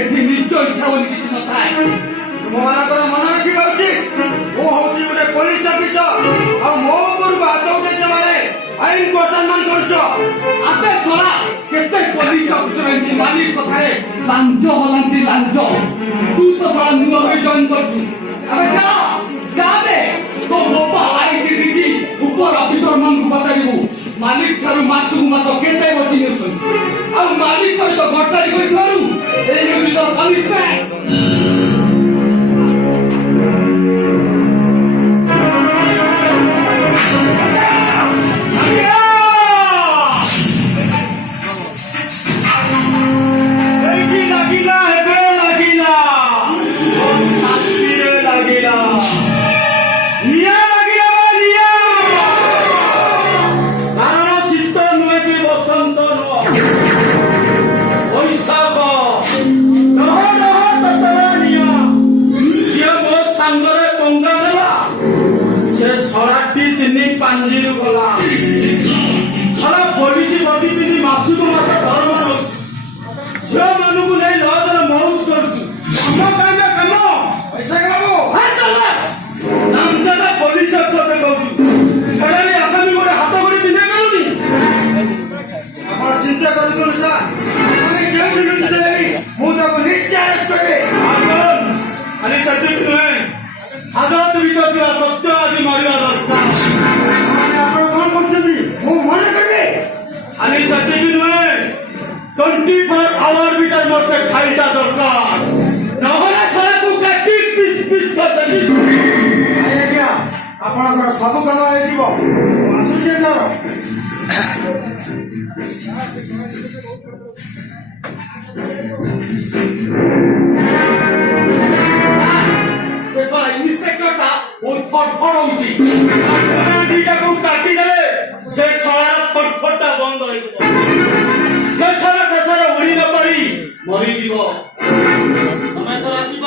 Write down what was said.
ଏଠି ନିଜ ଇଚ୍ଛା ବୋଲି କିଛି ନଥାଏ। ତୁମମାନଙ୍କର ମନେ ରଖିବା ଉଚିତ, ମୁଁ ହଉଛି ଗୋଟେ ପୋଲିସ ଅଫିସର, ଆଉ ମୋ ଉପରକୁ ହାତ ଉଠେଇଛ ମାନେ ଆଇନକୁ ଅସମ୍ମାନ କରୁଛ। ଆବେ ଶଳା, କେତେ ପୋଲିସ ଅଫିସର ଏମିତି ମାଲିକ କଥାରେ ଲାଞ୍ଚ ହଲାନ୍ତି ଲାଞ୍ଚ। ତୁ ତ ଶଳା ନୂଆ ହୋଇ ଜଏନ୍ କରିଛୁ। ଆବେ ଯା ବେ, ତୋ ବାପା ଆଇଛି ଡିଜି ଉପର ଅଫିସର ମାନଙ୍କୁ ପଚାରିବୁ ମାଲିକ ଠାରୁ ମାସକୁ ମାସ କେତେ ବଟି ନେଉଛନ୍ତି, ଆଉ ମାଲିକ ସହିତ ଗଡ୍ଡାରୀ କରିଥିବାରୁ ଏଇ ହେଉଛି ତୋ ପନିଶମେଣ୍ଟ। ଆପଣଙ୍କର ସବୁ କାମ ହେଇଯିବ, ଆସୁଛେ ଧର। ଇନ୍ସପେକ୍ଟରଟା ବହୁତ ଫଟଫଟ ହଉଛି। ଦିଟାକୁ କାଟିଦେଲେ ସେ ଶଳାର ଫଟଫଟଟା ବନ୍ଦ ହେଇଯିବ। ସେ ଶଳା ଶେଷରେ ଉଡ଼ି ନ ପଡ଼ି ମରିଯିବ। ତମେ ତ ଆସିବ।